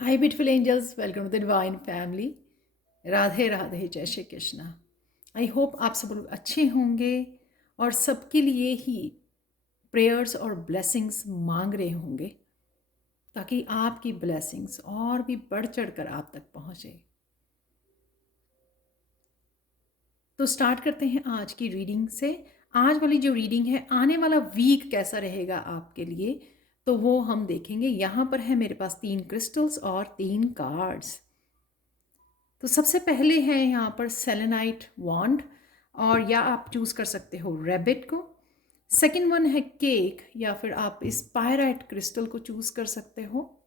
Hi beautiful angels, welcome to the divine family. Radhe Radhe, जय Shri Krishna. I hope आप सब लोग अच्छे होंगे और सबके लिए ही प्रेयर्स और ब्लेसिंग्स मांग रहे होंगे ताकि आपकी ब्लेसिंग्स और भी बढ़ चढ़ कर आप तक पहुँचे। तो स्टार्ट करते हैं आज की रीडिंग से। आज वाली जो रीडिंग है, आने वाला वीक कैसा रहेगा आपके लिए, तो वो हम देखेंगे। यहाँ पर है मेरे पास 3 क्रिस्टल्स और 3 कार्ड्स। तो सबसे पहले है यहाँ पर सेलेनाइट वॉन्ड, और या आप चूज़ कर सकते हो रैबिट को। सेकंड वन है केक, या फिर आप इस पायराइट क्रिस्टल को चूज़ कर सकते हो।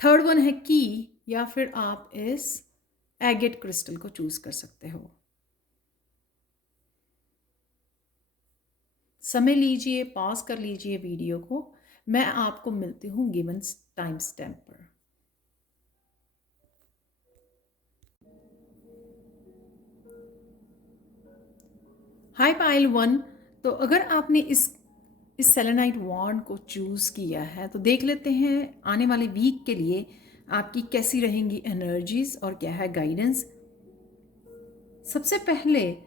थर्ड वन है की, या फिर आप इस एगेट क्रिस्टल को चूज़ कर सकते हो। समय लीजिए, पॉज कर लीजिए वीडियो को। मैं आपको मिलती हूँ गिवन टाइम स्टैम्प पर। High pile one. तो अगर आपने इस सेलेनाइट वॉन्ड को चूज़ किया है तो देख लेते हैं आने वाले वीक के लिए आपकी कैसी रहेंगी एनर्जीज और क्या है गाइडेंस। सबसे पहले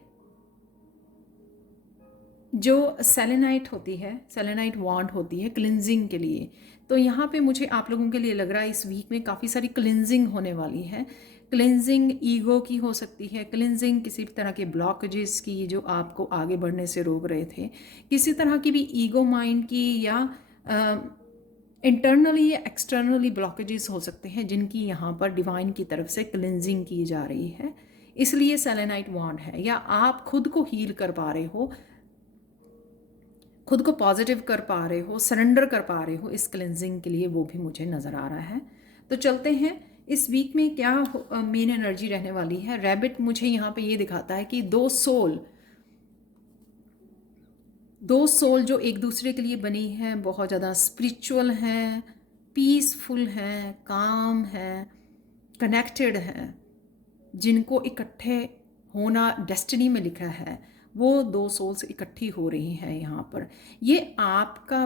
जो सेलेनाइट होती है, सेलेनाइट वॉन्ड होती है क्लिनजिंग के लिए। तो यहाँ पे मुझे आप लोगों के लिए लग रहा है इस वीक में काफ़ी सारी क्लिनजिंग होने वाली है। क्लिनजिंग ईगो की हो सकती है, क्लिनजिंग किसी भी तरह के ब्लॉकेजेस की जो आपको आगे बढ़ने से रोक रहे थे, किसी तरह की भी ईगो माइंड की, या इंटरनली या एक्सटर्नली ब्लॉकेजेस हो सकते हैं जिनकी यहाँ पर डिवाइन की तरफ से क्लिनजिंग की जा रही है। इसलिए सेलेनाइट वॉन्ड है, या आप खुद को हील कर पा रहे हो, खुद को पॉजिटिव कर पा रहे हो, सरेंडर कर पा रहे हो इस क्लेंजिंग के लिए, वो भी मुझे नज़र आ रहा है। तो चलते हैं इस वीक में क्या मेन एनर्जी रहने वाली है। रैबिट मुझे यहाँ पे ये दिखाता है कि दो सोल जो एक दूसरे के लिए बनी है, बहुत ज़्यादा स्पिरिचुअल हैं, पीसफुल हैं, काम हैं, कनेक्टेड हैं, जिनको इकट्ठे होना डेस्टिनी में लिखा है, वो दो सोल्स इकट्ठी हो रही हैं यहाँ पर। ये आपका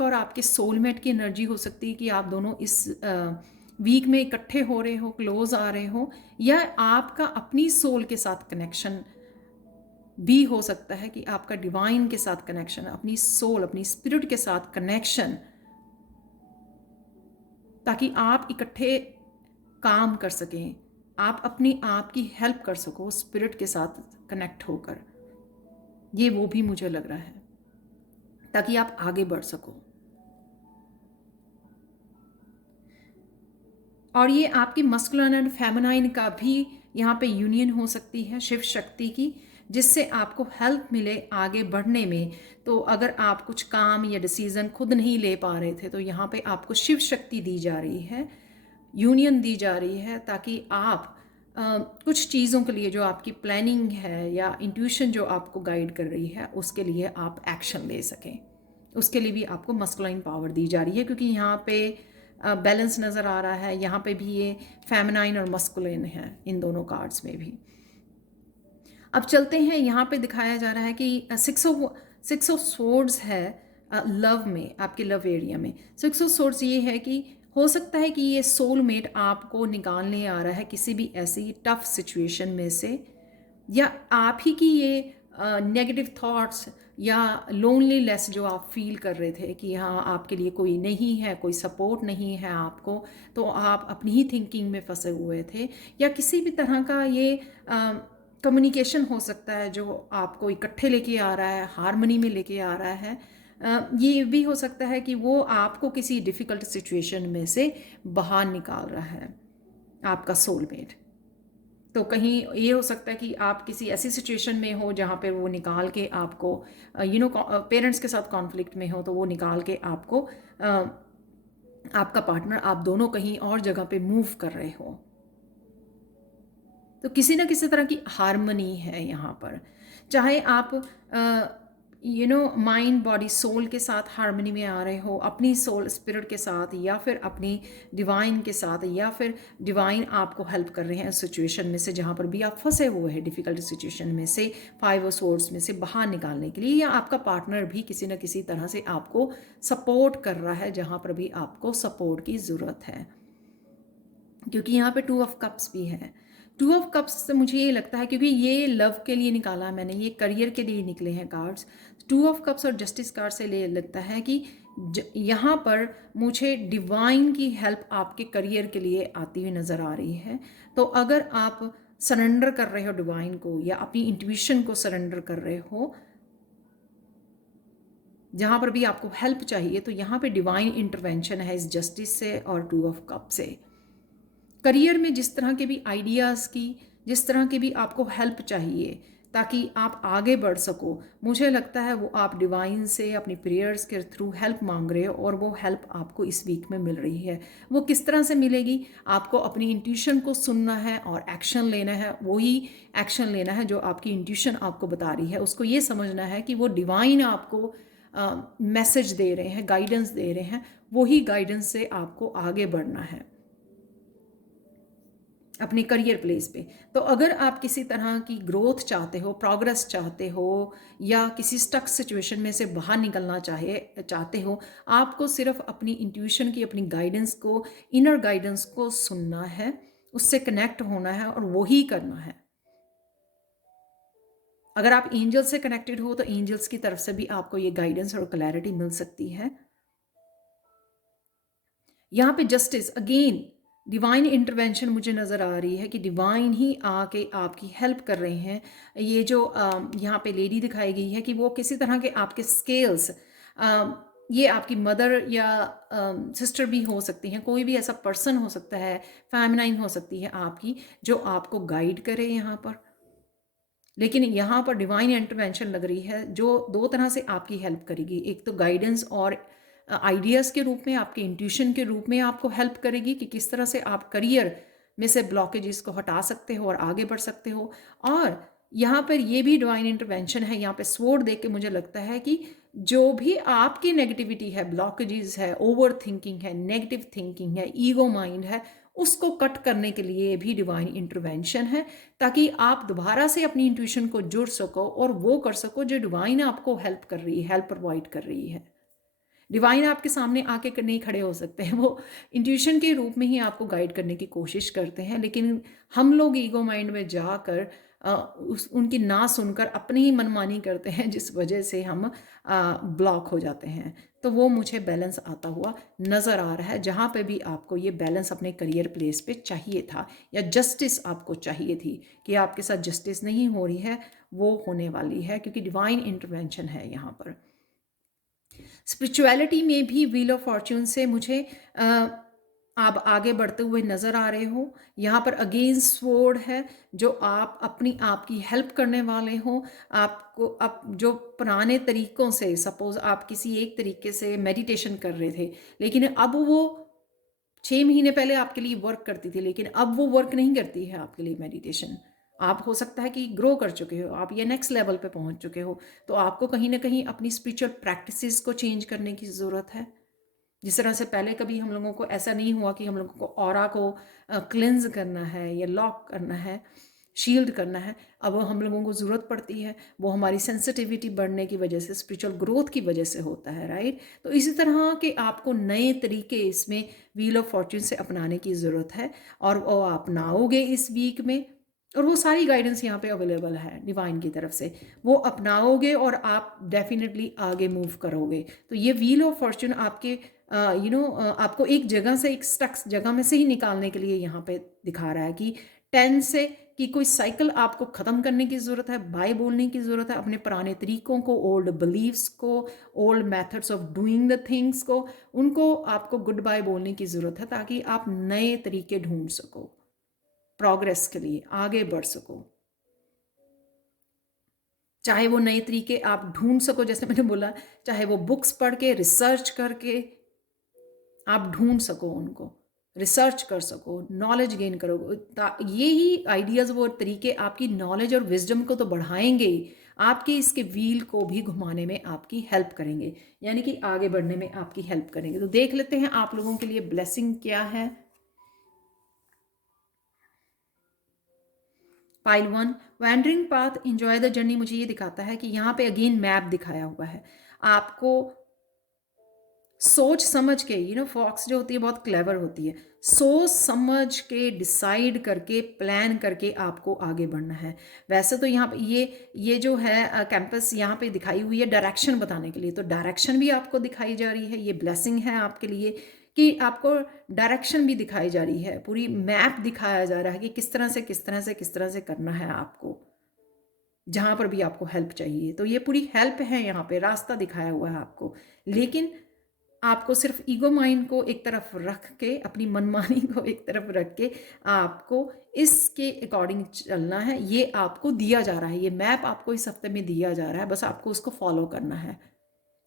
और आपके सोलमेट की एनर्जी हो सकती है कि आप दोनों इस वीक में इकट्ठे हो रहे हो, क्लोज आ रहे हो, या आपका अपनी सोल के साथ कनेक्शन भी हो सकता है कि आपका डिवाइन के साथ कनेक्शन, अपनी सोल, अपनी स्पिरिट के साथ कनेक्शन, ताकि आप इकट्ठे काम कर सकें, आप अपनी आप की हेल्प कर सको स्पिरिट के साथ कनेक्ट होकर। ये वो भी मुझे लग रहा है, ताकि आप आगे बढ़ सको। और ये आपकी मस्कुलिन एंड फेमिनाइन का भी यहाँ पे यूनियन हो सकती है, शिव शक्ति की, जिससे आपको हेल्प मिले आगे बढ़ने में। तो अगर आप कुछ काम या डिसीज़न खुद नहीं ले पा रहे थे, तो यहाँ पे आपको शिव शक्ति दी जा रही है, यूनियन दी जा रही है, ताकि आप कुछ चीज़ों के लिए जो आपकी प्लानिंग है या इंट्यूशन जो आपको गाइड कर रही है, उसके लिए आप एक्शन ले सकें। उसके लिए भी आपको मस्कुलाइन पावर दी जा रही है, क्योंकि यहाँ पे बैलेंस नज़र आ रहा है। यहाँ पे भी ये फेमिनाइन और मस्कुलिन है इन दोनों कार्ड्स में भी। अब चलते हैं, यहाँ पे दिखाया जा रहा है कि सिक्स ऑफ स्वॉर्ड्स है लव में, आपके लव एरिया में। सिक्स ऑफ स्वॉर्ड्स ये है कि हो सकता है कि ये सोलमेट आपको निकालने आ रहा है किसी भी ऐसी टफ सिचुएशन में से, या आप ही की ये नेगेटिव थॉट्स या लोनलीनेस जो आप फील कर रहे थे कि हाँ आपके लिए कोई नहीं है, कोई सपोर्ट नहीं है आपको, तो आप अपनी ही थिंकिंग में फंसे हुए थे, या किसी भी तरह का ये कम्युनिकेशन हो सकता है जो आपको इकट्ठे लेके आ रहा है, हारमनी में लेके आ रहा है। ये भी हो सकता है कि वो आपको किसी डिफ़िकल्ट सिचुएशन में से बाहर निकाल रहा है, आपका सोलमेट। तो कहीं ये हो सकता है कि आप किसी ऐसी सिचुएशन में हो जहाँ पे वो निकाल के आपको पेरेंट्स के साथ कॉन्फ्लिक्ट में हो, तो वो निकाल के आपको आपका पार्टनर, आप दोनों कहीं और जगह पे मूव कर रहे हो। तो किसी ना किसी तरह की हारमनी है यहाँ पर। चाहे आप माइंड बॉडी सोल के साथ हार्मनी में आ रहे हो, अपनी सोल स्पिरिट के साथ, या फिर अपनी डिवाइन के साथ, या फिर डिवाइन आपको हेल्प कर रहे हैं सिचुएशन में से जहाँ पर भी आप फंसे हुए हैं, डिफ़िकल्ट सिचुएशन में से, 5 ऑफ सोर्ड्स में से बाहर निकालने के लिए, या आपका पार्टनर भी किसी न किसी तरह से आपको सपोर्ट कर रहा है जहाँ पर भी आपको सपोर्ट की ज़रूरत है, क्योंकि यहाँ पे 2 ऑफ कप्स भी है। 2 ऑफ कप्स से मुझे ये लगता है, क्योंकि ये लव के लिए निकाला मैंने, ये करियर के लिए निकले हैं कार्ड्स। 2 ऑफ कप्स और जस्टिस कार्ड से ले लगता है कि यहाँ पर मुझे डिवाइन की हेल्प आपके करियर के लिए आती हुई नज़र आ रही है। तो अगर आप सरेंडर कर रहे हो डिवाइन को, या अपनी इंट्यूशन को सरेंडर कर रहे हो, जहाँ पर भी आपको हेल्प चाहिए, तो यहाँ पे डिवाइन इंटरवेंशन है इस जस्टिस से और 2 ऑफ कप से। करियर में जिस तरह के भी आइडियाज़ की, जिस तरह की भी आपको हेल्प चाहिए ताकि आप आगे बढ़ सको, मुझे लगता है वो आप डिवाइन से अपनी प्रेयर्स के थ्रू हेल्प मांग रहे हो, और वो हेल्प आपको इस वीक में मिल रही है। वो किस तरह से मिलेगी? आपको अपनी इंट्यूशन को सुनना है और एक्शन लेना है। वही एक्शन लेना है जो आपकी इंट्यूशन आपको बता रही है। उसको ये समझना है कि वो डिवाइन आपको मैसेज दे रहे हैं, गाइडेंस दे रहे हैं, वही गाइडेंस से आपको आगे बढ़ना है अपने करियर प्लेस पे। तो अगर आप किसी तरह की ग्रोथ चाहते हो, प्रोग्रेस चाहते हो, या किसी स्टक सिचुएशन में से बाहर निकलना चाहते हो, आपको सिर्फ अपनी इंट्यूशन की, अपनी गाइडेंस को, इनर गाइडेंस को सुनना है, उससे कनेक्ट होना है और वही करना है। अगर आप एंजल से कनेक्टेड हो तो एंजल्स की तरफ से भी आपको ये गाइडेंस और क्लैरिटी मिल सकती है। यहाँ पे जस्टिस अगेन डिवाइन इंटरवेंशन मुझे नज़र आ रही है कि डिवाइन ही आके आपकी हेल्प कर रहे हैं। ये जो यहाँ पे लेडी दिखाई गई है कि वो किसी तरह के आपके स्केल्स, ये आपकी मदर या सिस्टर भी हो सकती हैं, कोई भी ऐसा पर्सन हो सकता है, फेमिनाइन हो सकती है आपकी, जो आपको गाइड करे यहाँ पर। लेकिन यहाँ पर डिवाइन इंटरवेंशन लग रही है जो 2 तरह से आपकी हेल्प करेगी। एक तो गाइडेंस और आइडियाज़ के रूप में, आपके इंट्यूशन के रूप में आपको हेल्प करेगी कि किस तरह से आप करियर में से ब्लॉकेजेस को हटा सकते हो और आगे बढ़ सकते हो। और यहाँ पर ये भी डिवाइन इंटरवेंशन है, यहाँ पे स्वॉर्ड देख के मुझे लगता है कि जो भी आपकी नेगेटिविटी है, ब्लॉकेजेस है, ओवर थिंकिंग है, नेगेटिव थिंकिंग है, ईगो माइंड है, उसको कट करने के लिए भी डिवाइन इंटरवेंशन है, ताकि आप दोबारा से अपनी इंट्यूशन को जुड़ सको और वो कर सको जो डिवाइन आपको हेल्प कर रही है, हेल्प प्रोवाइड कर रही है। डिवाइन आपके सामने आके नहीं खड़े हो सकते हैं, वो इंट्यूशन के रूप में ही आपको गाइड करने की कोशिश करते हैं, लेकिन हम लोग ईगो माइंड में जाकर उनकी ना सुनकर अपनी ही मनमानी करते हैं, जिस वजह से हम ब्लॉक हो जाते हैं। तो वो मुझे बैलेंस आता हुआ नज़र आ रहा है, जहाँ पे भी आपको ये बैलेंस अपने करियर प्लेस पे चाहिए था, या जस्टिस आपको चाहिए थी कि आपके साथ जस्टिस नहीं हो रही है, वो होने वाली है, क्योंकि डिवाइन इंटरवेंशन है यहाँ पर। स्पिरिचुअलिटी में भी व्हील ऑफ फॉर्च्यून से मुझे आप आगे बढ़ते हुए नज़र आ रहे हो। यहाँ पर अगेंस्ट स्वॉर्ड है, जो आप अपनी आप की हेल्प करने वाले हो। आपको अब जो पुराने तरीक़ों से, सपोज़ आप किसी एक तरीके से मेडिटेशन कर रहे थे, लेकिन अब वो 6 महीने पहले आपके लिए वर्क करती थी, लेकिन अब वो वर्क नहीं करती है आपके लिए मेडिटेशन। आप हो सकता है कि ग्रो कर चुके हो, आप ये नेक्स्ट लेवल पे पहुंच चुके हो, तो आपको कहीं ना कहीं अपनी स्पिरिचुअल प्रैक्टिसेस को चेंज करने की ज़रूरत है। जिस तरह से पहले कभी हम लोगों को ऐसा नहीं हुआ कि हम लोगों को ऑरा को क्लेंज करना है या लॉक करना है, शील्ड करना है, अब हम लोगों को ज़रूरत पड़ती है। वो हमारी सेंसिटिविटी बढ़ने की वजह से, स्पिरिचुअल ग्रोथ की वजह से होता है, राइट। तो इसी तरह के आपको नए तरीके इसमें व्हील ऑफ फॉर्च्यून से अपनाने की ज़रूरत है, और वो अपनाओगे इस वीक में, और वो सारी गाइडेंस यहाँ पे अवेलेबल है डिवाइन की तरफ से। वो अपनाओगे और आप डेफिनेटली आगे मूव करोगे। तो ये व्हील ऑफ फॉर्च्यून आपके आपको एक जगह से, एक स्टक जगह में से ही निकालने के लिए यहाँ पे दिखा रहा है कि 10 से कि कोई साइकिल आपको ख़त्म करने की ज़रूरत है, बाय बोलने की ज़रूरत है, अपने पुराने तरीक़ों को, ओल्ड बिलीव्स को, old methods of doing the things को, उनको आपको गुड बाय बोलने की ज़रूरत है, ताकि आप नए तरीके ढूंढ सको, प्रोग्रेस के लिए आगे बढ़ सको। चाहे वो नए तरीके आप ढूंढ सको, जैसे मैंने बोला, चाहे वो बुक्स पढ़ के, रिसर्च करके आप ढूंढ सको, उनको रिसर्च कर सको, नॉलेज गेन करो। ये ही आइडियाज़, वो तरीके आपकी नॉलेज और विजडम को तो बढ़ाएंगे ही, आपके इसके व्हील को भी घुमाने में आपकी हेल्प करेंगे, यानी कि आगे बढ़ने में आपकी हेल्प करेंगे। तो देख लेते हैं आप लोगों के लिए ब्लेसिंग क्या है। Pile 1, wandering path enjoy the journey, मुझे ये दिखाता है कि यहाँ पे अगेन मैप दिखाया हुआ है। आपको सोच समझ के, फॉक्स जो होती है बहुत क्लेवर होती है, सोच समझ के डिसाइड करके प्लान करके आपको आगे बढ़ना है। वैसे तो यहाँ पे ये जो है कैंपस यहाँ पे दिखाई हुई है डायरेक्शन बताने के लिए, तो डायरेक्शन भी आपको दिखाई जा रही है, ये ब्लेसिंग है आपके लिए कि आपको डायरेक्शन भी दिखाई जा रही है, पूरी मैप दिखाया जा रहा है कि किस तरह से किस तरह से किस तरह से करना है आपको, जहाँ पर भी आपको हेल्प चाहिए। तो ये पूरी हेल्प है, यहाँ पे रास्ता दिखाया हुआ है आपको। लेकिन आपको सिर्फ ईगो माइंड को एक तरफ रख के, अपनी मनमानी को एक तरफ रख के आपको इसके अकॉर्डिंग चलना है। ये आपको दिया जा रहा है, ये मैप आपको इस हफ्ते में दिया जा रहा है, बस आपको उसको फॉलो करना है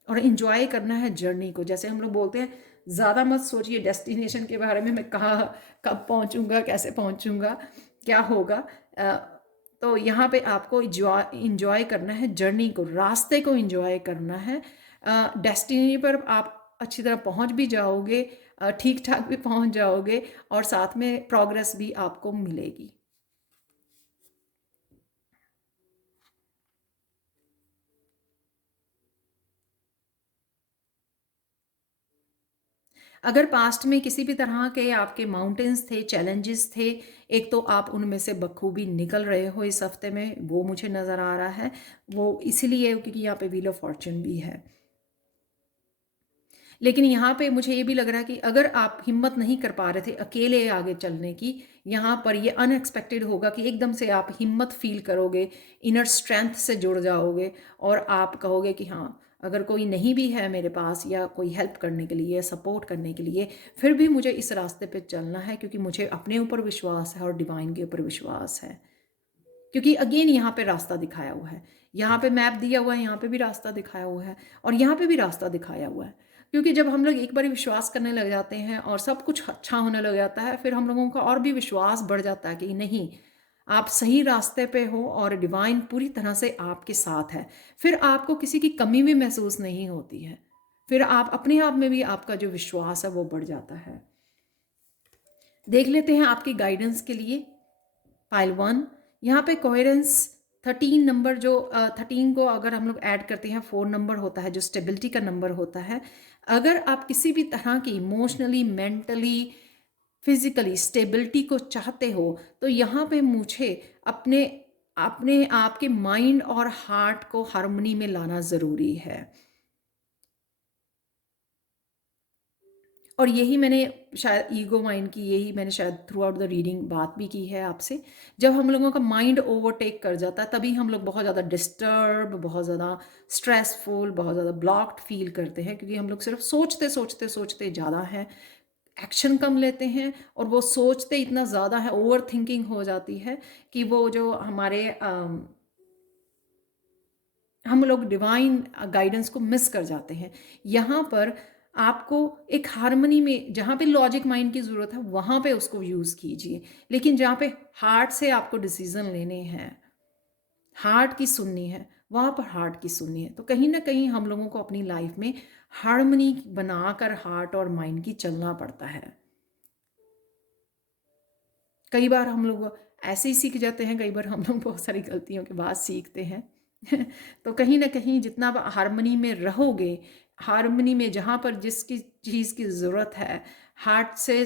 और इन्जॉय करना है जर्नी को। जैसे हम लोग बोलते हैं, ज़्यादा मत सोचिए डेस्टिनेशन के बारे में, मैं कहाँ कब पहुँचूँगा, कैसे पहुँचूँगा, क्या होगा। तो यहाँ पे आपको इंजॉय करना है जर्नी को, रास्ते को इंजॉय करना है। डेस्टिनी पर आप अच्छी तरह पहुँच भी जाओगे, ठीक ठाक भी पहुँच जाओगे और साथ में प्रोग्रेस भी आपको मिलेगी। अगर पास्ट में किसी भी तरह के आपके माउंटेन्स थे, चैलेंजेस थे, एक तो आप उनमें से बखूबी निकल रहे हो इस हफ्ते में, वो मुझे नज़र आ रहा है। वो इसीलिए क्योंकि यहाँ पे व्हील ऑफ फॉर्चून भी है। लेकिन यहाँ पे मुझे ये भी लग रहा है कि अगर आप हिम्मत नहीं कर पा रहे थे अकेले आगे चलने की, यहाँ पर ये अनएक्सपेक्टेड होगा कि एकदम से आप हिम्मत फील करोगे, इनर स्ट्रेंथ से जुड़ जाओगे और आप कहोगे कि हाँ, अगर कोई नहीं भी है मेरे पास या कोई हेल्प करने के लिए, सपोर्ट करने के लिए, फिर भी मुझे इस रास्ते पे चलना है क्योंकि मुझे अपने ऊपर विश्वास है और डिवाइन के ऊपर विश्वास है। क्योंकि अगेन यहाँ पे रास्ता दिखाया हुआ है, यहाँ पे मैप दिया हुआ है, यहाँ पे भी रास्ता दिखाया हुआ है और यहाँ पे भी रास्ता दिखाया हुआ है। क्योंकि जब हम लोग एक बार विश्वास करने लग जाते हैं और सब कुछ अच्छा होने लग जाता है, फिर हम लोगों का और भी विश्वास बढ़ जाता है कि नहीं, आप सही रास्ते पे हो और डिवाइन पूरी तरह से आपके साथ है। फिर आपको किसी की कमी भी महसूस नहीं होती है, फिर आप अपने आप में भी आपका जो विश्वास है वो बढ़ जाता है। देख लेते हैं आपकी गाइडेंस के लिए पाइल 1, यहाँ पे कोहेरेंस 13 नंबर, जो 13 को अगर हम लोग ऐड करते हैं 4 नंबर होता है जो स्टेबिलिटी का नंबर होता है। अगर आप किसी भी तरह की इमोशनली, मेंटली, फिजिकली स्टेबिलिटी को चाहते हो तो यहाँ पे मुझे अपने अपने आपके माइंड और हार्ट को हार्मनी में लाना ज़रूरी है। और यही मैंने शायद ईगो माइंड की, यही मैंने शायद थ्रू आउट द रीडिंग बात भी की है आपसे। जब हम लोगों का माइंड ओवरटेक कर जाता है तभी हम लोग बहुत ज़्यादा डिस्टर्ब, बहुत ज़्यादा स्ट्रेसफुल, बहुत ज़्यादा ब्लॉक्ड फील करते हैं, क्योंकि हम लोग सिर्फ सोचते सोचते सोचते ज़्यादा हैं, एक्शन कम लेते हैं और वो सोचते इतना ज़्यादा है, ओवर थिंकिंग हो जाती है कि वो जो हमारे हम लोग डिवाइन गाइडेंस को मिस कर जाते हैं। यहाँ पर आपको एक हार्मनी में, जहाँ पे लॉजिक माइंड की ज़रूरत है वहाँ पे उसको यूज़ कीजिए, लेकिन जहाँ पे हार्ट से आपको डिसीज़न लेने हैं, हार्ट की सुननी है, वहाँ पर हार्ट की सुननी है। तो कहीं ना कहीं हम लोगों को अपनी लाइफ में हार्मनी बनाकर हार्ट और माइंड की चलना पड़ता है। कई बार हम लोग ऐसे ही सीख जाते हैं, कई बार हम लोग बहुत सारी गलतियों के बाद सीखते हैं। तो कहीं ना कहीं जितना हारमनी में रहोगे, हारमनी में जहाँ पर जिसकी चीज़ की ज़रूरत है, हार्ट से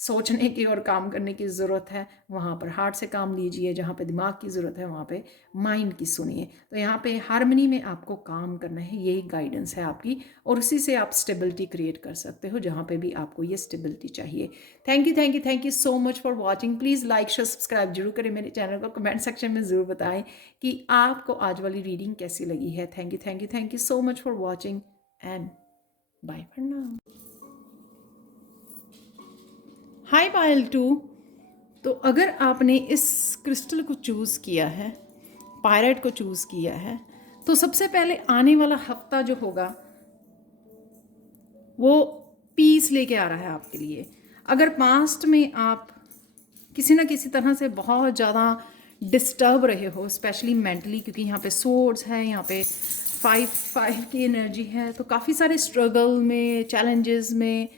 सोचने की और काम करने की ज़रूरत है, वहाँ पर हार्ट से काम लीजिए, जहाँ पे दिमाग की ज़रूरत है वहाँ पे माइंड की सुनिए। तो यहाँ पे हारमनी में आपको काम करना है, यही गाइडेंस है आपकी, और उसी से आप स्टेबिलिटी क्रिएट कर सकते हो जहाँ पे भी आपको ये स्टेबिलिटी चाहिए। Thank you so much for watching. Please like share subscribe जरूर करें मेरे चैनल को, कमेंट सेक्शन में ज़रूर बताएं कि आपको आज वाली रीडिंग कैसी लगी है। Thank you so much for watching and bye for now. Hi Payal 2। तो अगर आपने इस क्रिस्टल को चूज़ किया है, पायरेट को चूज़ किया है, तो सबसे पहले आने वाला हफ्ता जो होगा वो पीस लेके आ रहा है आपके लिए। अगर पास्ट में आप किसी ना किसी तरह से बहुत ज़्यादा डिस्टर्ब रहे हो, स्पेशली मेंटली, क्योंकि यहाँ पे सोर्ड्स है, यहाँ पे फाइव फाइव की एनर्जी है, तो काफ़ी सारे स्ट्रगल में, चैलेंजेस में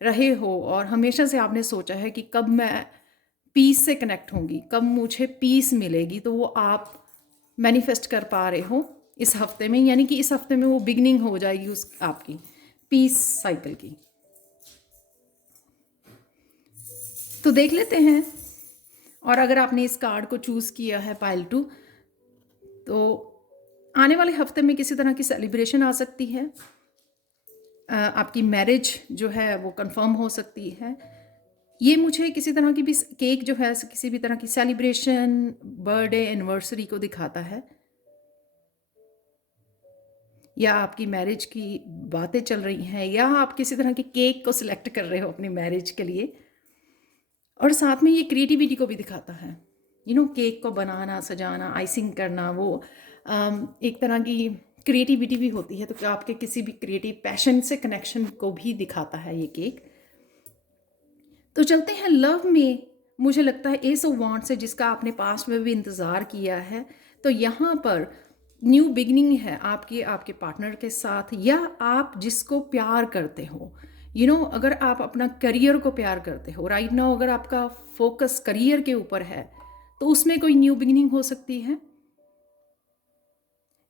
रहे हो, और हमेशा से आपने सोचा है कि कब मैं पीस से कनेक्ट होंगी, कब मुझे पीस मिलेगी, तो वो आप मैनिफेस्ट कर पा रहे हो इस हफ्ते में, यानी कि इस हफ्ते में वो बिगनिंग हो जाएगी उस आपकी पीस साइकिल की। तो देख लेते हैं, और अगर आपने इस कार्ड को चूज़ किया है पाइल 2, तो आने वाले हफ्ते में किसी तरह की सेलिब्रेशन आ सकती है, आपकी मैरिज जो है वो कंफर्म हो सकती है। ये मुझे किसी तरह की भी केक जो है किसी भी तरह की सेलिब्रेशन, बर्थडे, एनिवर्सरी को दिखाता है, या आपकी मैरिज की बातें चल रही हैं, या आप किसी तरह के केक को सिलेक्ट कर रहे हो अपनी मैरिज के लिए। और साथ में ये क्रिएटिविटी को भी दिखाता है, केक को बनाना, सजाना, आइसिंग करना, वो एक तरह की क्रिएटिविटी भी होती है, तो आपके किसी भी क्रिएटिव पैशन से कनेक्शन को भी दिखाता है ये केक। तो चलते हैं लव में। मुझे लगता है एस ऑफ वांड्स है, जिसका आपने पास्ट में भी इंतज़ार किया है, तो यहाँ पर न्यू बिगनिंग है आपके पार्टनर के साथ, या आप जिसको प्यार करते हो। अगर आप अपना करियर को प्यार करते हो राइट नाउ, अगर आपका फोकस करियर के ऊपर है, तो उसमें कोई न्यू बिगनिंग हो सकती है।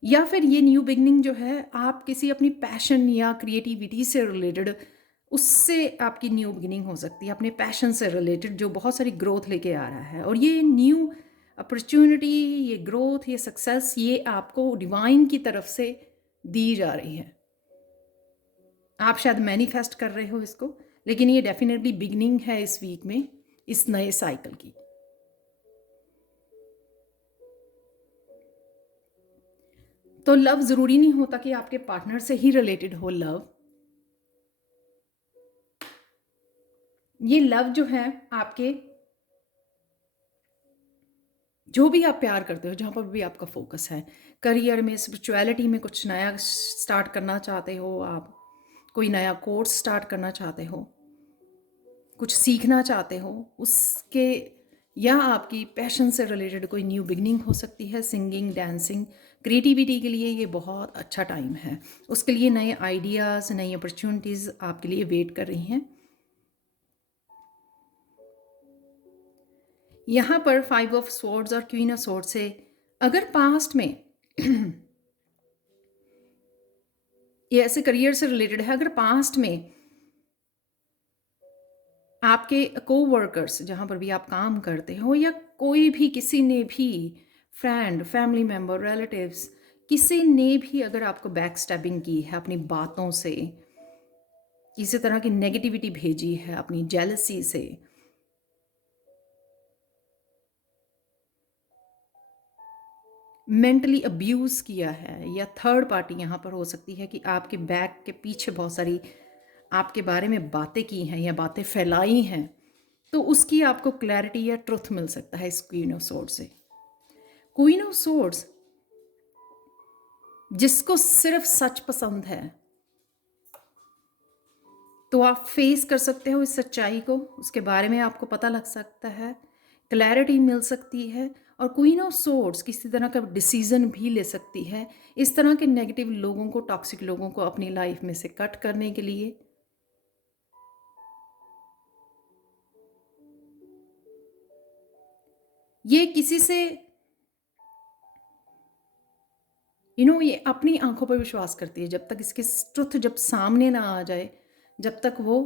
या फिर ये न्यू बिगनिंग जो है आप किसी अपनी पैशन या क्रिएटिविटी से रिलेटेड, उससे आपकी न्यू बिगिनिंग हो सकती है, अपने पैशन से रिलेटेड जो बहुत सारी ग्रोथ लेके आ रहा है। और ये न्यू अपॉर्चुनिटी, ये ग्रोथ, ये सक्सेस, ये आपको डिवाइन की तरफ से दी जा रही है। आप शायद मैनिफेस्ट कर रहे हो इसको, लेकिन ये डेफिनेटली बिगिनिंग है इस वीक में, इस नए साइकिल की। तो लव ज़रूरी नहीं होता कि आपके पार्टनर से ही रिलेटेड हो लव। ये लव जो है आपके, जो भी आप प्यार करते हो, जहाँ पर भी आपका फोकस है, करियर में, स्पिरिचुअलिटी में कुछ नया स्टार्ट करना चाहते हो आप, कोई नया कोर्स स्टार्ट करना चाहते हो, कुछ सीखना चाहते हो उसके, या आपकी पैशन से रिलेटेड कोई न्यू बिगनिंग हो सकती है, सिंगिंग, डांसिंग, क्रिएटिविटी के लिए ये बहुत अच्छा टाइम है। उसके लिए नए आइडियाज़, नई अपॉर्चुनिटीज़ आपके लिए वेट कर रही हैं। यहाँ पर 5 ऑफ स्वॉर्ड्स और क्वीन ऑफ स्वॉर्ड्स से, अगर पास्ट में ये ऐसे करियर से रिलेटेड है, अगर पास्ट में आपके कोवर्कर्स, जहाँ पर भी आप काम करते हो, या कोई भी, किसी ने भी, फ्रेंड, फैमिली मेम्बर, रिलेटिव्स, किसी ने भी अगर आपको बैक स्टैबिंग की है अपनी बातों से, किसी तरह की नेगेटिविटी भेजी है अपनी जेलसी से, मेंटली अब्यूज़ किया है, या थर्ड पार्टी यहाँ पर हो सकती है कि आपके बैक के पीछे बहुत सारी आपके बारे में बातें की हैं या बातें फैलाई हैं, तो उसकी आपको क्लैरिटी या ट्रुथ मिल सकता है इस क्वीन ऑफ सोर्ड्स से। क्वीन ऑफ सोर्ड्स जिसको सिर्फ सच पसंद है, तो आप फेस कर सकते हो इस सच्चाई को, उसके बारे में आपको पता लग सकता है, क्लैरिटी मिल सकती है। और क्वीन ऑफ सोर्ड्स किसी तरह का डिसीजन भी ले सकती है इस तरह के नेगेटिव लोगों को, टॉक्सिक लोगों को अपनी लाइफ में से कट करने के लिए। ये किसी से ये अपनी आंखों पर विश्वास करती है, जब तक इसकी ट्रुथ जब सामने ना आ जाए, जब तक वो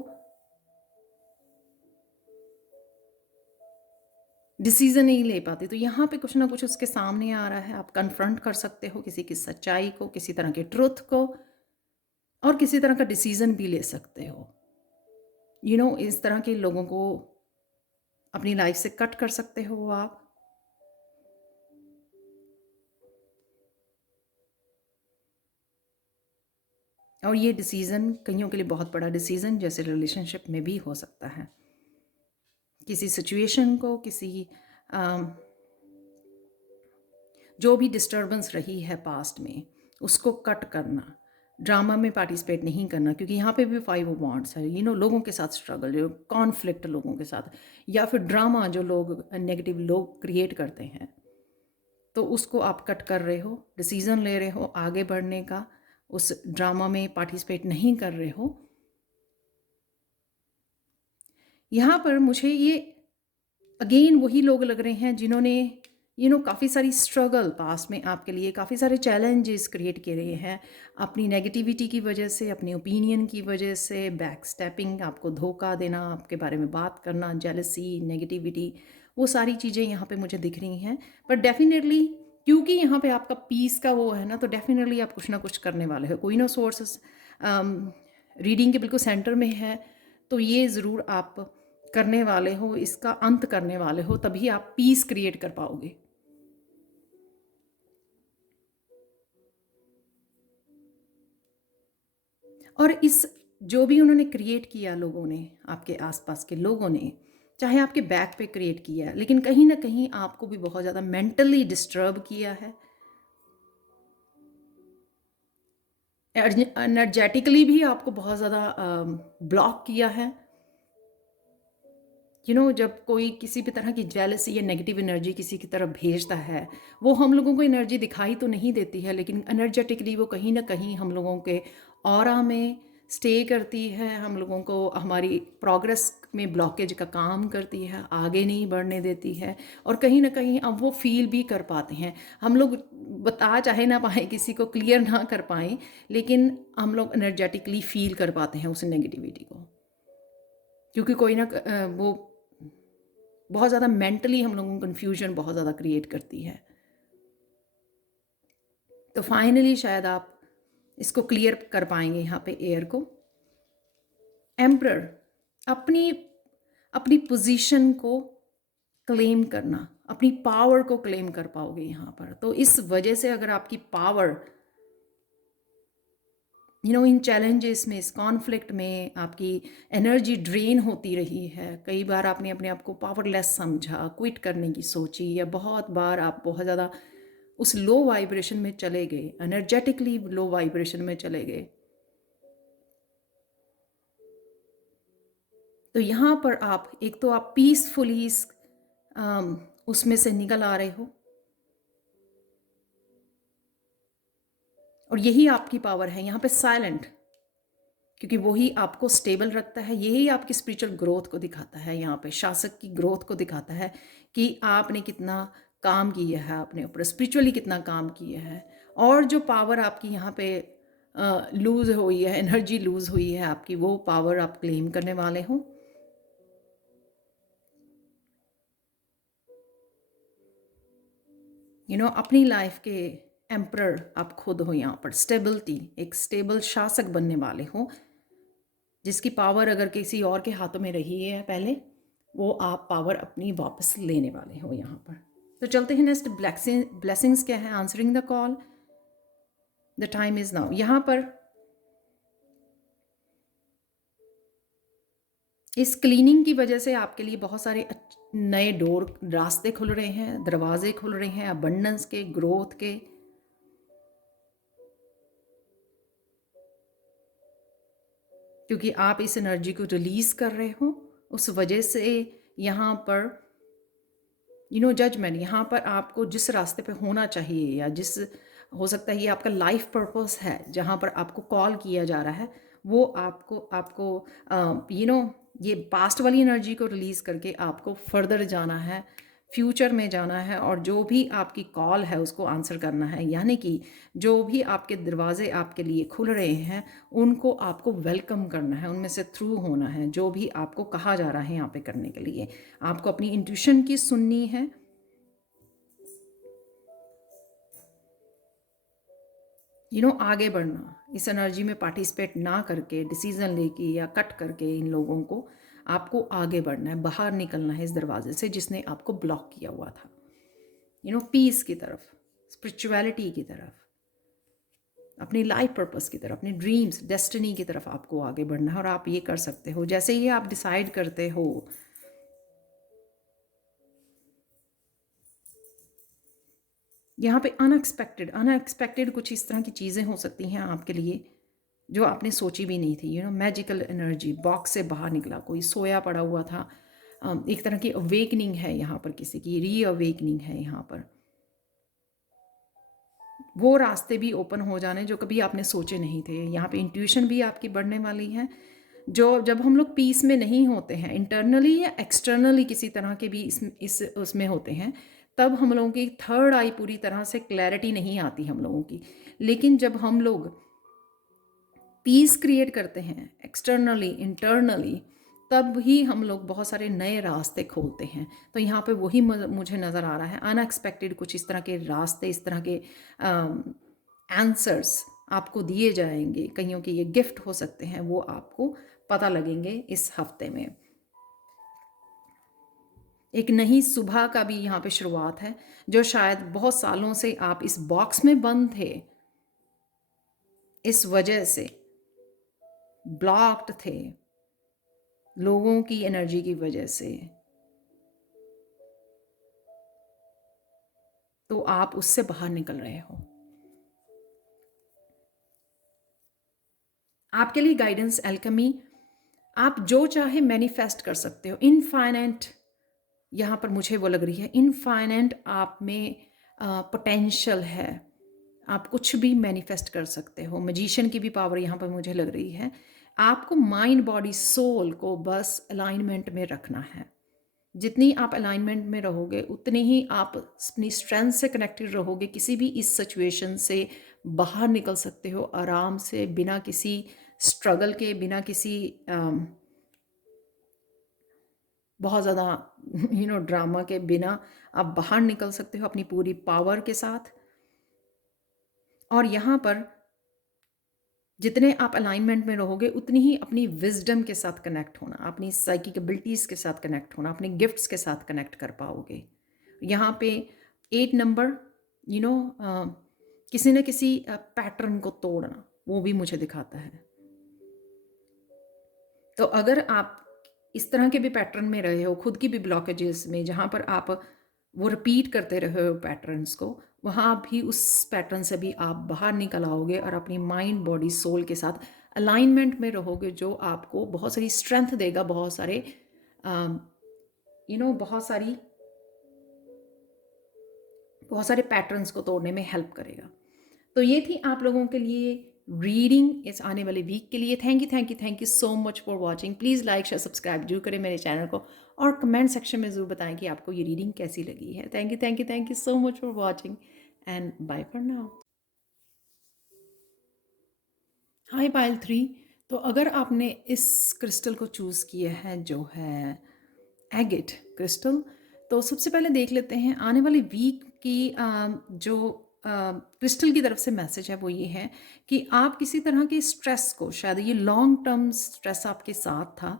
डिसीजन नहीं ले पाती। तो यहाँ पे कुछ ना कुछ उसके सामने आ रहा है, आप कन्फ्रंट कर सकते हो किसी की सच्चाई को, किसी तरह के ट्रुथ को, और किसी तरह का डिसीजन भी ले सकते हो। इस तरह के लोगों को अपनी लाइफ से कट कर सकते हो आप। और ये डिसीज़न कईयों के लिए बहुत बड़ा डिसीज़न जैसे रिलेशनशिप में भी हो सकता है, किसी सिचुएशन को, किसी जो भी डिस्टर्बेंस रही है पास्ट में, उसको कट करना, ड्रामा में पार्टिसिपेट नहीं करना, क्योंकि यहाँ पे भी 5 ऑफ वांड्स है। लोगों के साथ स्ट्रगल, जो कॉन्फ्लिक्ट लोगों के साथ, या फिर ड्रामा जो लोग नेगेटिव लोग क्रिएट करते हैं, तो उसको आप कट कर रहे हो, डिसीज़न ले रहे हो आगे बढ़ने का, उस ड्रामा में पार्टिसिपेट नहीं कर रहे हो। यहाँ पर मुझे ये अगेन वही लोग लग रहे हैं जिन्होंने काफ़ी सारी स्ट्रगल पास में आपके लिए, काफ़ी सारे चैलेंजेस क्रिएट किए रहे हैं अपनी नेगेटिविटी की वजह से, अपनी ओपिनियन की वजह से, बैक स्टेपिंग, आपको धोखा देना, आपके बारे में बात करना, जेलसी, नेगेटिविटी, वो सारी चीज़ें यहाँ पे मुझे दिख रही हैं। पर डेफिनेटली क्योंकि यहाँ पे आपका पीस का वो है ना, तो डेफिनेटली आप कुछ ना कुछ करने वाले हो। कोई ना सोर्सेस रीडिंग के बिल्कुल सेंटर में है, तो ये ज़रूर आप करने वाले हो, इसका अंत करने वाले हो, तभी आप पीस क्रिएट कर पाओगे। और इस जो भी उन्होंने क्रिएट किया, लोगों ने, आपके आसपास के लोगों ने, चाहे आपके बैक पे क्रिएट किया, लेकिन कहीं ना कहीं आपको भी बहुत ज़्यादा मेंटली डिस्टर्ब किया है, एनर्जेटिकली भी आपको बहुत ज़्यादा ब्लॉक किया है। जब कोई किसी भी तरह की जेलसी या नेगेटिव एनर्जी किसी की तरफ भेजता है, वो हम लोगों को एनर्जी दिखाई तो नहीं देती है, लेकिन एनर्जेटिकली वो कहीं ना कहीं हम लोगों के ऑरा में स्टे करती है, हम लोगों को हमारी प्रोग्रेस में ब्लॉकेज का काम करती है, आगे नहीं बढ़ने देती है। और कहीं ना कहीं अब वो फील भी कर पाते हैं, हम लोग बता चाहे ना पाए, किसी को क्लियर ना कर पाएँ, लेकिन हम लोग एनर्जेटिकली फील कर पाते हैं उस नेगेटिविटी को, क्योंकि कोई ना वो बहुत ज़्यादा मेंटली हम लोगों को कन्फ्यूजन बहुत ज़्यादा क्रिएट करती है। तो फाइनली शायद आप इसको क्लियर कर पाएंगे यहाँ पे एयर को। एम्परर, अपनी अपनी पोजीशन को क्लेम करना, अपनी पावर को क्लेम कर पाओगे यहाँ पर। तो इस वजह से अगर आपकी पावर इन चैलेंजेस में, इस कॉन्फ्लिक्ट में आपकी एनर्जी ड्रेन होती रही है, कई बार आपने अपने आप को पावरलेस समझा, क्विट करने की सोची, या बहुत बार आप बहुत ज़्यादा उस लो वाइब्रेशन में चले गए, एनर्जेटिकली लो वाइब्रेशन में चले गए, तो यहाँ पर आप एक तो आप पीसफुली उसमें से निकल आ रहे हो, और यही आपकी पावर है यहाँ पे, साइलेंट, क्योंकि वही आपको स्टेबल रखता है, यही आपकी स्पिरिचुअल ग्रोथ को दिखाता है, यहाँ पे शासक की ग्रोथ को दिखाता है कि आपने कितना काम किया है, अपने ऊपर स्पिरिचुअली कितना काम किया है। और जो पावर आपकी यहाँ पे लूज़ हुई है, एनर्जी लूज़ हुई है आपकी, वो पावर आप क्लेम करने वाले हो। अपनी लाइफ के एम्परर आप खुद हो यहाँ पर, स्टेबिलिटी, एक स्टेबल शासक बनने वाले हो, जिसकी पावर अगर किसी और के हाथों में रही है पहले, वो आप पावर अपनी वापस लेने वाले हो यहाँ पर। तो चलते हैं नेक्स्ट, ब्लेसिंग्स क्या है, answering the call, the time is now. यहाँ पर इस क्लीनिंग की वजह से आपके लिए बहुत सारे नए डोर, रास्ते खुल रहे हैं, दरवाजे खुल रहे हैं, अबंडेंस के, ग्रोथ के। क्योंकि आप इस एनर्जी को रिलीज कर रहे हो, उस वजह से यहाँ पर जजमेंट, यहाँ पर आपको जिस रास्ते पे होना चाहिए, या जिस, हो सकता है ये आपका लाइफ पर्पस है, जहाँ पर आपको कॉल किया जा रहा है, वो आपको आपको ये पास्ट वाली एनर्जी को रिलीज़ करके आपको फर्दर जाना है, फ्यूचर में जाना है, और जो भी आपकी कॉल है उसको आंसर करना है। यानी कि जो भी आपके दरवाजे आपके लिए खुल रहे हैं, उनको आपको वेलकम करना है, उनमें से थ्रू होना है, जो भी आपको कहा जा रहा है यहाँ पे करने के लिए। आपको अपनी इंट्यूशन की सुननी है, आगे बढ़ना, इस एनर्जी में पार्टिसिपेट ना करके, डिसीजन लेके या कट करके इन लोगों को, आपको आगे बढ़ना है, बाहर निकलना है इस दरवाजे से जिसने आपको ब्लॉक किया हुआ था, पीस की तरफ, स्पिरिचुअलिटी की तरफ, अपनी लाइफ पर्पस की तरफ, अपनी ड्रीम्स, डेस्टिनी की तरफ आपको आगे बढ़ना है। और आप ये कर सकते हो, जैसे ही आप डिसाइड करते हो, यहाँ पे अनएक्सपेक्टेड कुछ इस तरह की चीज़ें हो सकती हैं आपके लिए जो आपने सोची भी नहीं थी। मैजिकल एनर्जी, बॉक्स से बाहर निकला, कोई सोया पड़ा हुआ था, एक तरह की अवेकनिंग है यहाँ पर, किसी की री अवेकनिंग है यहाँ पर। वो रास्ते भी ओपन हो जाने जो कभी आपने सोचे नहीं थे। यहाँ पे इंट्यूशन भी आपकी बढ़ने वाली है। जो जब हम लोग पीस में नहीं होते हैं, इंटरनली या एक्सटर्नली किसी तरह के भी इस उसमें होते हैं, तब हम लोगों की थर्ड आई पूरी तरह से क्लैरिटी नहीं आती हम लोगों की। लेकिन जब हम लोग पीस क्रिएट करते हैं एक्सटर्नली इंटरनली, तब ही हम लोग बहुत सारे नए रास्ते खोलते हैं। तो यहाँ पे वही मुझे नज़र आ रहा है, अनएक्सपेक्टेड कुछ इस तरह के रास्ते, इस तरह के आंसर्स आपको दिए जाएंगे। कईयों के ये गिफ्ट हो सकते हैं, वो आपको पता लगेंगे इस हफ्ते में। एक नई सुबह का भी यहाँ पे शुरुआत है, जो शायद बहुत सालों से आप इस बॉक्स में बंद थे, इस वजह से ब्लॉक्ड थे लोगों की एनर्जी की वजह से, तो आप उससे बाहर निकल रहे हो। आपके लिए गाइडेंस एल्केमी, आप जो चाहे मैनिफेस्ट कर सकते हो। इनफाइनाइट यहाँ पर मुझे वो लग रही है, इनफाइनाइट आप में पोटेंशियल है, आप कुछ भी मैनिफेस्ट कर सकते हो। मैजिशियन की भी पावर यहाँ पर मुझे लग रही है। आपको माइंड बॉडी सोल को बस अलाइनमेंट में रखना है। जितनी आप अलाइनमेंट में रहोगे उतनी ही आप अपनी स्ट्रेंथ से कनेक्टेड रहोगे। किसी भी इस सिचुएशन से बाहर निकल सकते हो आराम से, बिना किसी स्ट्रगल के, बिना किसी बहुत ज़्यादा ड्रामा के बिना आप बाहर निकल सकते हो अपनी पूरी पावर के साथ। और यहाँ पर जितने आप अलाइनमेंट में रहोगे उतनी ही अपनी विजडम के साथ कनेक्ट होना, अपनी साइकिक एबिलिटीज़ के साथ कनेक्ट होना, अपने गिफ्ट्स के साथ कनेक्ट कर पाओगे। यहाँ पे 8 नंबर किसी न किसी पैटर्न को तोड़ना, वो भी मुझे दिखाता है। तो अगर आप इस तरह के भी पैटर्न में रहे हो, खुद की भी ब्लॉकेजेस में, जहाँ पर आप वो रिपीट करते रहे हो पैटर्न्स को, वहाँ भी उस पैटर्न से भी आप बाहर निकल आओगे और अपनी माइंड बॉडी सोल के साथ अलाइनमेंट में रहोगे, जो आपको बहुत सारी स्ट्रेंथ देगा, बहुत सारे बहुत सारे पैटर्न्स को तोड़ने में हेल्प करेगा। तो ये थी आप लोगों के लिए रीडिंग इस आने वाले वीक के लिए। Thank you so much for watching. Please like share subscribe जरूर करें मेरे चैनल को, और कमेंट सेक्शन में ज़रूर बताएं कि आपको ये रीडिंग कैसी लगी है। Thank you so much for watching and bye for now. Hi pile 3। तो अगर आपने इस क्रिस्टल को चूज़ किया है जो है एगेट क्रिस्टल, तो सबसे पहले देख लेते हैं आने वाली वीक की जो क्रिस्टल की तरफ से मैसेज है वो ये है कि आप किसी तरह के स्ट्रेस को, शायद ये लॉन्ग टर्म स्ट्रेस आपके साथ था,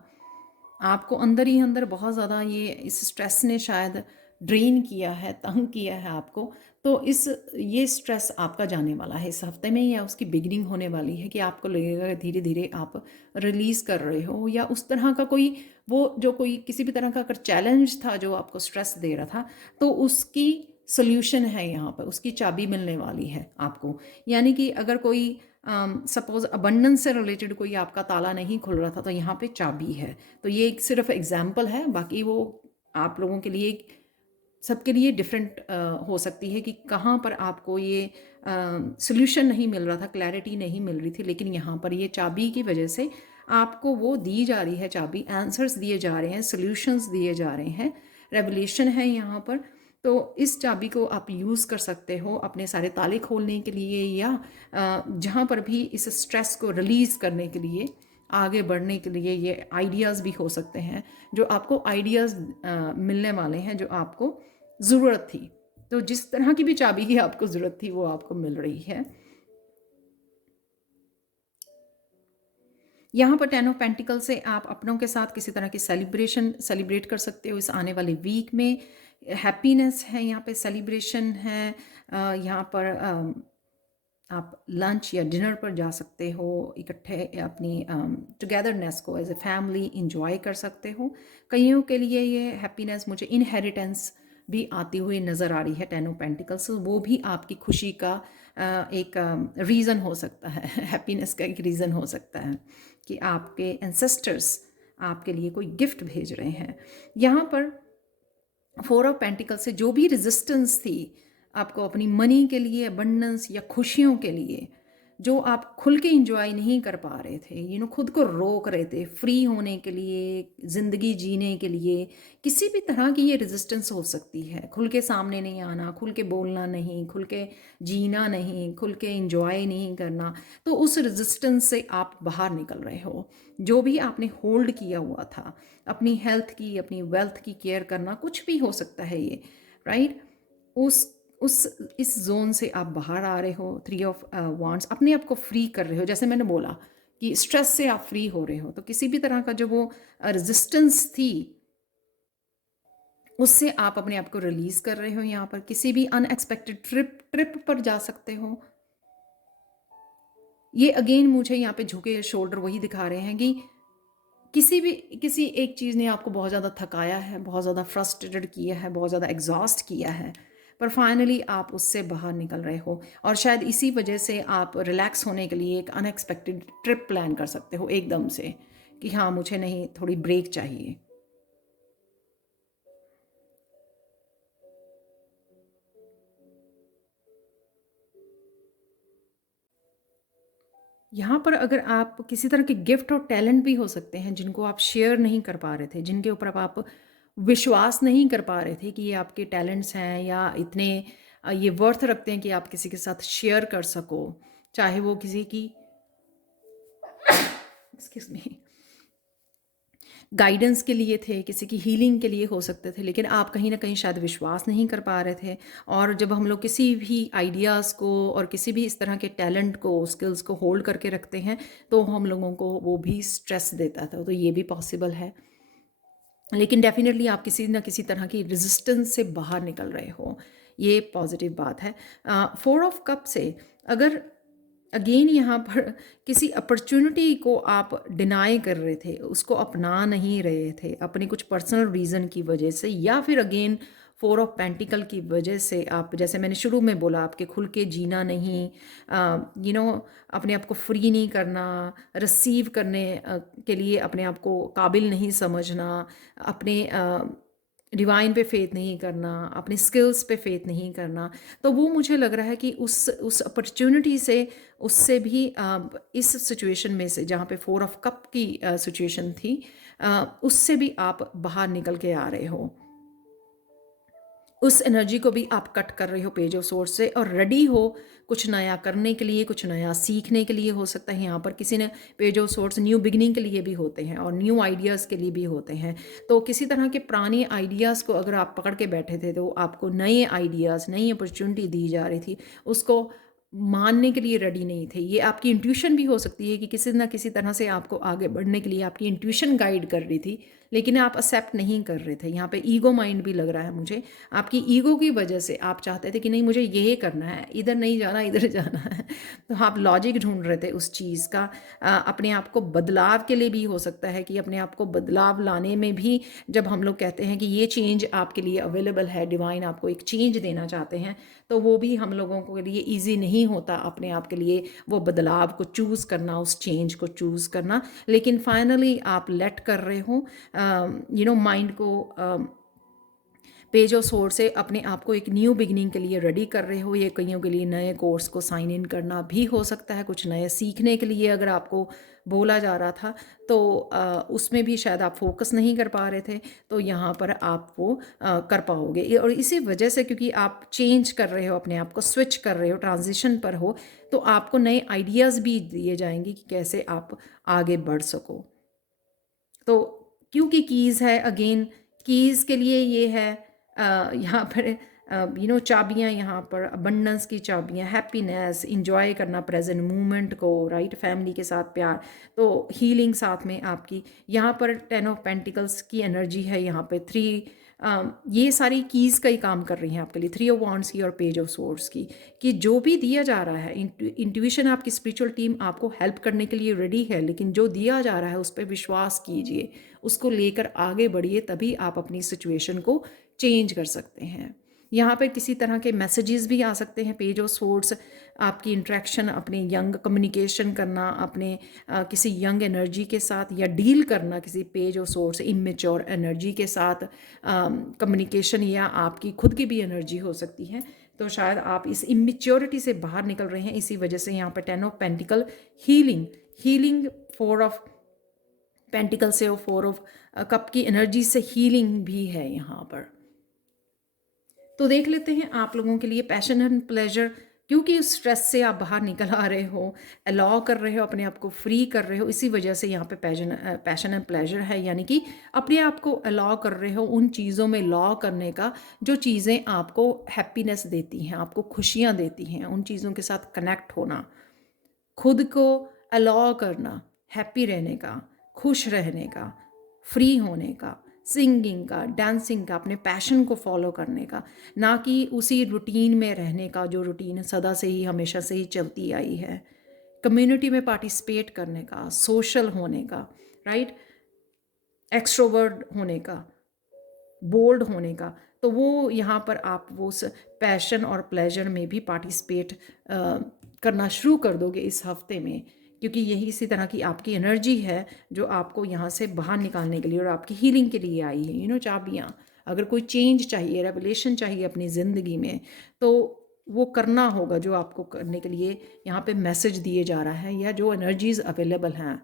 आपको अंदर ही अंदर बहुत ज़्यादा इस स्ट्रेस ने शायद ड्रेन किया है, तंग किया है आपको। तो ये स्ट्रेस आपका जाने वाला है इस हफ्ते में, या उसकी बिगिनिंग होने वाली है कि आपको लगेगा धीरे धीरे आप रिलीज़ कर रहे हो, या उस तरह का कोई किसी भी तरह का अगर चैलेंज था जो आपको स्ट्रेस दे रहा था, तो उसकी सोल्यूशन है यहाँ पर, उसकी चाबी मिलने वाली है आपको। यानी कि अगर कोई सपोज अबंडेंस से रिलेटेड कोई आपका ताला नहीं खुल रहा था, तो यहाँ पे चाबी है। तो ये एक सिर्फ एग्जाम्पल है, बाकी वो आप लोगों के लिए, सबके लिए डिफरेंट हो सकती है कि कहाँ पर आपको ये सोल्यूशन नहीं मिल रहा था, क्लैरिटी नहीं मिल रही थी, लेकिन यहाँ पर ये चाबी की वजह से आपको वो दी जा रही है चाबी, आंसर्स दिए जा रहे हैं, सोल्यूशंस दिए जा रहे हैं, रेवलेशन है यहाँ पर। तो इस चाबी को आप यूज़ कर सकते हो अपने सारे ताले खोलने के लिए, या जहाँ पर भी इस स्ट्रेस को रिलीज़ करने के लिए, आगे बढ़ने के लिए। ये आइडियाज़ भी हो सकते हैं, जो आपको आइडियाज़ मिलने वाले हैं जो आपको ज़रूरत थी। तो जिस तरह की भी चाबी की आपको ज़रूरत थी वो आपको मिल रही है। यहाँ पर 10 ऑफ पेंटिकल से आप अपनों के साथ किसी तरह की सेलिब्रेट कर सकते हो इस आने वाले वीक में। हैप्पीनेस है यहाँ पे, सेलिब्रेशन है। यहाँ पर आप लंच या डिनर पर जा सकते हो, इकट्ठे अपनी टुगेदरनेस को एज ए फैमिली इंजॉय कर सकते हो। कईयों के लिए ये हैप्पीनेस मुझे इनहेरिटेंस भी आती हुई नज़र आ रही है 10 ऑफ पेंटिकल्स। वो भी आपकी खुशी का एक रीज़न हो सकता है, हैप्पीनेस का एक रीज़न हो सकता है कि आपके एंसेस्टर्स आपके लिए कोई गिफ्ट भेज रहे हैं। यहाँ पर 4 ऑफ पेंटिकल से जो भी रेजिस्टेंस थी आपको अपनी मनी के लिए, अबंडेंस या खुशियों के लिए जो आप खुल के इंजॉय नहीं कर पा रहे थे, खुद को रोक रहे थे फ्री होने के लिए, ज़िंदगी जीने के लिए, किसी भी तरह की ये रेजिस्टेंस हो सकती है। खुल के सामने नहीं आना, खुल के बोलना नहीं, खुल के जीना नहीं, खुल के इंजॉय नहीं करना, तो उस रेजिस्टेंस से आप बाहर निकल रहे हो। जो भी आपने होल्ड किया हुआ था, अपनी हेल्थ की, अपनी वेल्थ की केयर करना, कुछ भी हो सकता है ये, राइट? उस इस जोन से आप बाहर आ रहे हो। 3 ऑफ वांड्स, अपने आप को फ्री कर रहे हो। जैसे मैंने बोला कि स्ट्रेस से आप फ्री हो रहे हो, तो किसी भी तरह का जो वो रेजिस्टेंस थी, उससे आप अपने आप को रिलीज कर रहे हो। यहाँ पर किसी भी अनएक्सपेक्टेड ट्रिप पर जा सकते हो। ये अगेन मुझे यहाँ पे झुके शोल्डर वही दिखा रहे हैं कि किसी एक चीज़ ने आपको बहुत ज़्यादा थकाया है, बहुत ज़्यादा फ्रस्ट्रेटेड किया है, बहुत ज़्यादा एग्जॉस्ट किया है, पर फाइनली आप उससे बाहर निकल रहे हो। और शायद इसी वजह से आप रिलैक्स होने के लिए एक अनएक्सपेक्टेड ट्रिप प्लान कर सकते हो एकदम से, कि हाँ मुझे नहीं, थोड़ी ब्रेक चाहिए। यहाँ पर अगर आप किसी तरह के गिफ्ट और टैलेंट भी हो सकते हैं जिनको आप शेयर नहीं कर पा रहे थे, जिनके ऊपर अब आप विश्वास नहीं कर पा रहे थे कि ये आपके टैलेंट्स हैं या इतने ये वर्थ रखते हैं कि आप किसी के साथ शेयर कर सको, चाहे वो किसी की एक्सक्यूज मी गाइडेंस के लिए थे, किसी की हीलिंग के लिए हो सकते थे, लेकिन आप कहीं ना कहीं शायद विश्वास नहीं कर पा रहे थे। और जब हम लोग किसी भी आइडियाज़ को और किसी भी इस तरह के टैलेंट को, स्किल्स को होल्ड करके रखते हैं, तो हम लोगों को वो भी स्ट्रेस देता था। तो ये भी पॉसिबल है, लेकिन डेफिनेटली आप किसी ना किसी तरह की रेजिस्टेंस से बाहर निकल रहे हो, ये पॉजिटिव बात है। 4 ऑफ कप से अगर अगेन यहाँ पर किसी अपॉर्चुनिटी को आप डिनाई कर रहे थे, उसको अपना नहीं रहे थे अपने कुछ पर्सनल रीज़न की वजह से, या फिर अगेन 4 ऑफ पेंटिकल की वजह से, आप जैसे मैंने शुरू में बोला, आपके खुल के जीना नहीं, अपने आप को फ्री नहीं करना, रिसीव करने के लिए अपने आप को काबिल नहीं समझना, अपने डिवाइन पे फेथ नहीं करना, अपने स्किल्स पे फेथ नहीं करना, तो वो मुझे लग रहा है कि उस अपॉर्चुनिटी से, उससे भी इस सिचुएशन में से जहाँ पे 4 ऑफ कप की सिचुएशन थी, उससे भी आप बाहर निकल के आ रहे हो। उस एनर्जी को भी आप कट कर रहे हो पेज ऑफ सोर्स से, और रेडी हो कुछ नया करने के लिए, कुछ नया सीखने के लिए। हो सकता है यहाँ पर किसी ने page of source new beginning के लिए भी होते हैं और न्यू आइडियाज़ के लिए भी होते हैं। तो किसी तरह के पुराने आइडियाज़ को अगर आप पकड़ के बैठे थे, तो आपको नए आइडियाज़, नई अपॉर्चुनिटी दी जा रही थी, उसको मानने के लिए रेडी नहीं थे। ये आपकी इंट्यूशन भी हो सकती है कि किसी ना किसी तरह से आपको आगे बढ़ने के लिए आपकी इंट्यूशन गाइड कर रही थी, लेकिन आप एक्सेप्ट नहीं कर रहे थे। यहाँ पे ईगो माइंड भी लग रहा है मुझे। आपकी ईगो की वजह से आप चाहते थे कि नहीं, मुझे ये करना है, इधर नहीं जाना, इधर जाना है। तो आप लॉजिक ढूंढ रहे थे उस चीज़ का। अपने आप को बदलाव के लिए भी हो सकता है कि अपने आप को बदलाव लाने में भी, जब हम लोग कहते हैं कि ये चेंज आपके लिए अवेलेबल है, डिवाइन आपको एक चेंज देना चाहते हैं, तो वो भी हम लोगों के लिए ईजी नहीं होता अपने आप के लिए वो बदलाव को चूज़ करना, उस चेंज को चूज़ करना। लेकिन फाइनली आप लेट कर रहे हो माइंड को, पेज ऑफ सोर्स से अपने आप को एक न्यू बिगनिंग के लिए रेडी कर रहे हो। ये कईयों के लिए नए कोर्स को साइन इन करना भी हो सकता है, कुछ नए सीखने के लिए अगर आपको बोला जा रहा था, तो उसमें भी शायद आप फोकस नहीं कर पा रहे थे, तो यहाँ पर आप वो कर पाओगे। और इसी वजह से, क्योंकि आप चेंज कर रहे हो, अपने आप को स्विच कर रहे हो, ट्रांजिशन पर हो, तो आपको नए आइडियाज़ भी दिए जाएंगे कि कैसे आप आगे बढ़ सको। तो क्योंकि कीज़ है, अगेन कीज़ के लिए ये है, यहाँ पर चाबियाँ, यहाँ पर अबंडेंस की चाबियाँ, हैप्पीनेस, इंजॉय करना प्रेजेंट मोमेंट को, राइट, फैमिली के साथ प्यार, तो हीलिंग साथ में आपकी। यहाँ पर 10 ऑफ पेंटिकल्स की एनर्जी है, यहाँ पे 3, ये सारी कीज़ का ही काम कर रही हैं आपके लिए, 3 ऑफ वांड्स की और पेज ऑफ सोर्ड्स की, कि जो भी दिया जा रहा है, इंट्यूशन, आपकी स्पिरिचुअल टीम आपको हेल्प करने के लिए रेडी है, लेकिन जो दिया जा रहा है उस पर विश्वास कीजिए, उसको लेकर आगे बढ़िए, तभी आप अपनी सिचुएशन को चेंज कर सकते हैं। यहाँ पे किसी तरह के मैसेजेस भी आ सकते हैं, पेज ऑफ सोर्ड्स आपकी इंट्रैक्शन, अपने यंग कम्युनिकेशन करना, अपने किसी यंग एनर्जी के साथ, या डील करना किसी page of swords immature energy के साथ, कम्युनिकेशन, या आपकी खुद की भी एनर्जी हो सकती है। तो शायद आप इस इमेच्योरिटी से बाहर निकल रहे हैं, इसी वजह से यहाँ पर 10 of pentacle healing 4 of pentacle से और 4 ऑफ कप की एनर्जी से हीलिंग भी है यहाँ पर। तो देख लेते हैं आप लोगों के लिए पैशन एंड प्लेजर, क्योंकि उस स्ट्रेस से आप बाहर निकल आ रहे हो, अलाउ कर रहे हो, अपने आप को फ्री कर रहे हो, इसी वजह से यहाँ पे पैशन एंड प्लेजर है, यानी कि अपने आप को अलाउ कर रहे हो उन चीज़ों में लॉ करने का जो चीज़ें आपको हैप्पीनेस देती हैं, आपको खुशियाँ देती हैं, उन चीज़ों के साथ कनेक्ट होना, खुद को अलाउ करना, हैप्पी रहने का, खुश रहने का, फ्री होने का, सिंगिंग का, डांसिंग का, अपने पैशन को फॉलो करने का, ना कि उसी रूटीन में रहने का जो रूटीन सदा से ही हमेशा से ही चलती आई है। कम्युनिटी में पार्टिसिपेट करने का, सोशल होने का, राइट, एक्सट्रोवर्ट होने का, बोल्ड होने का। तो वो यहाँ पर आप वो उस पैशन और प्लेजर में भी पार्टिसिपेट करना शुरू कर दोगे इस हफ्ते में, क्योंकि यही इसी तरह की आपकी एनर्जी है जो आपको यहाँ से बाहर निकालने के लिए और आपकी हीलिंग के लिए आई है। चाबियाँ, अगर कोई चेंज चाहिए, रेवलेशन चाहिए अपनी ज़िंदगी में, तो वो करना होगा जो आपको करने के लिए यहाँ पे मैसेज दिए जा रहा है, या जो एनर्जीज़ अवेलेबल हैं,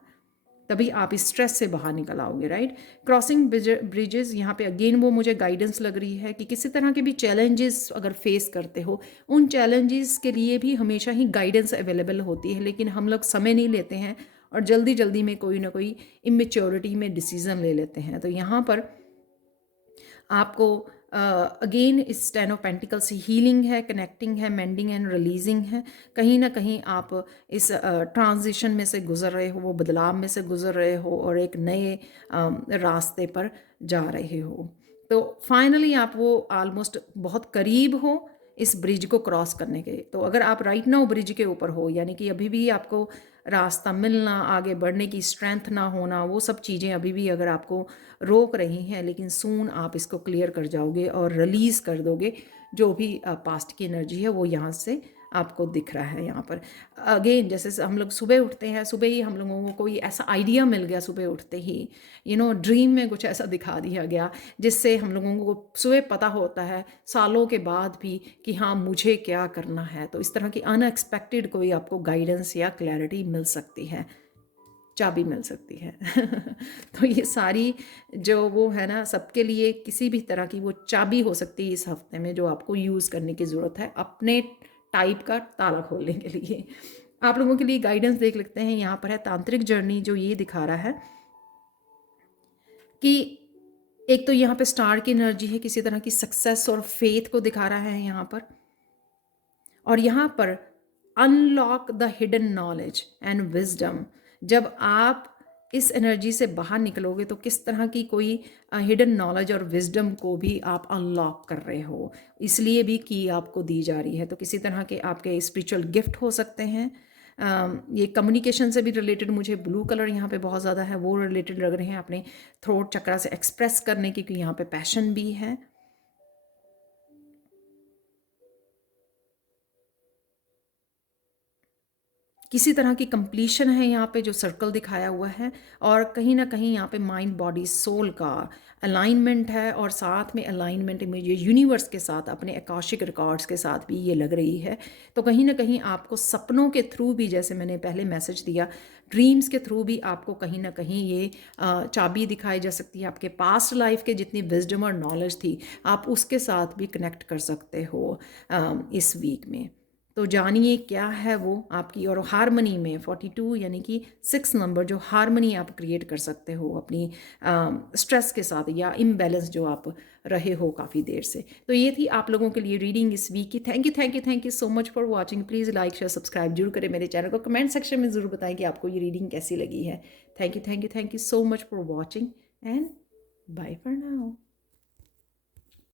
तभी आप इस स्ट्रेस से बाहर निकल आओगे, राइट। क्रॉसिंग ब्रिजेस, यहाँ पे अगेन वो मुझे गाइडेंस लग रही है कि किसी तरह के भी चैलेंजेस अगर फेस करते हो, उन चैलेंजेस के लिए भी हमेशा ही गाइडेंस अवेलेबल होती है, लेकिन हम लोग समय नहीं लेते हैं और जल्दी जल्दी में कोई ना कोई इमेच्योरिटी में डिसीज़न ले लेते हैं। तो यहाँ पर आपको अगेन इस 10 ऑफ पेंटिकल से हीलिंग है, कनेक्टिंग है, मेंडिंग एंड रिलीजिंग है। कहीं ना कहीं आप इस ट्रांजिशन में से गुजर रहे हो, वो बदलाव में से गुजर रहे हो और एक नए रास्ते पर जा रहे हो। तो फाइनली आप वो ऑलमोस्ट बहुत करीब हो इस ब्रिज को क्रॉस करने के। तो अगर आप राइट नाउ ब्रिज के ऊपर हो, यानी कि अभी भी आपको रास्ता मिलना, आगे बढ़ने की स्ट्रेंथ ना होना, वो सब चीज़ें अभी भी अगर आपको रोक रही हैं, लेकिन सून आप इसको क्लियर कर जाओगे और रिलीज़ कर दोगे जो भी पास्ट की एनर्जी है, वो यहाँ से आपको दिख रहा है। यहाँ पर अगेन जैसे हम लोग सुबह उठते हैं, सुबह ही हम लोगों को कोई ऐसा आइडिया मिल गया, सुबह उठते ही ड्रीम में कुछ ऐसा दिखा दिया गया जिससे हम लोगों को सुबह पता होता है सालों के बाद भी कि हाँ मुझे क्या करना है। तो इस तरह की अनएक्सपेक्टेड कोई आपको गाइडेंस या क्लैरिटी मिल सकती है, चाबी मिल सकती है। तो ये सारी जो वो है ना, सबके लिए किसी भी तरह की वो चाबी हो सकती है इस हफ्ते में, जो आपको यूज़ करने की ज़रूरत है अपने टाइप का ताला खोलने के लिए। आप लोगों के लिए गाइडेंस देख लेते हैं। यहाँ पर है तांत्रिक जर्नी, जो ये दिखा रहा है कि एक तो यहाँ पे स्टार की एनर्जी है, किसी तरह की सक्सेस और फेथ को दिखा रहा है यहाँ पर, और यहाँ पर unlock the hidden knowledge and wisdom. जब आप इस एनर्जी से बाहर निकलोगे तो किस तरह की कोई हिडन नॉलेज और विजडम को भी आप अनलॉक कर रहे हो, इसलिए भी की आपको दी जा रही है। तो किसी तरह के आपके स्पिरिचुअल गिफ्ट हो सकते हैं। ये कम्युनिकेशन से भी रिलेटेड, मुझे ब्लू कलर यहाँ पे बहुत ज़्यादा है, वो रिलेटेड लग रहे हैं अपने थ्रोट चक्रा से एक्सप्रेस करने की, क्योंकि यहाँ पे पैशन भी है। किसी तरह की कंप्लीशन है यहाँ पे, जो सर्कल दिखाया हुआ है, और कहीं ना कहीं यहाँ पे माइंड बॉडी सोल का अलाइनमेंट है, और साथ में अलाइनमेंट में ये यूनिवर्स के साथ, अपने आकाशिक रिकॉर्ड्स के साथ भी ये लग रही है। तो कहीं ना कहीं आपको सपनों के थ्रू भी, जैसे मैंने पहले मैसेज दिया, ड्रीम्स के थ्रू भी आपको कहीं ना कहीं ये चाबी दिखाई जा सकती है। आपके पास्ट लाइफ के जितनी विजडम और नॉलेज थी, आप उसके साथ भी कनेक्ट कर सकते हो इस वीक में। तो जानिए क्या है वो आपकी। और हारमनी में 42 यानी कि 6 नंबर, जो हारमनी आप क्रिएट कर सकते हो अपनी स्ट्रेस के साथ, या इम्बैलेंस जो आप रहे हो काफ़ी देर से। तो ये थी आप लोगों के लिए रीडिंग इस वीक की। Thank you so much for watching. Please like share subscribe जरूर करें मेरे चैनल को। कमेंट सेक्शन में ज़रूर बताएं कि आपको ये रीडिंग कैसी लगी है। Thank you so much for watching and bye for now.